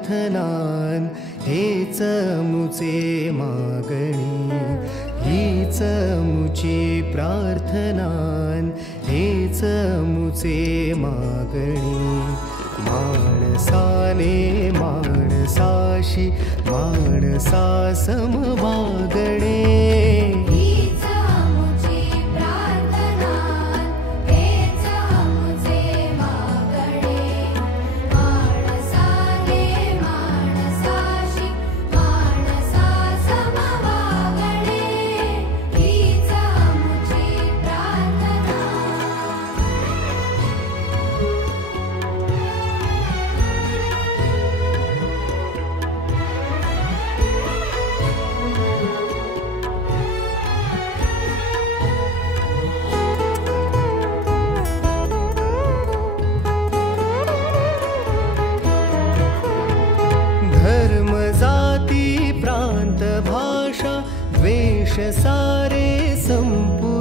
प्रार्थनान हेच मुचे मागणी, हीच मुची प्रार्थनान हेच मुचे मागणी. माणसाने माणसाशी माणसा सम वागणे, हीच मुची प्रार्थना हेच मुचे मागणे. माणसाने माणसाशी माणसा सम वागणे, हीच मुची प्रार्थना. धर्म जाती प्रांत भाषा द्वेष सारे संपू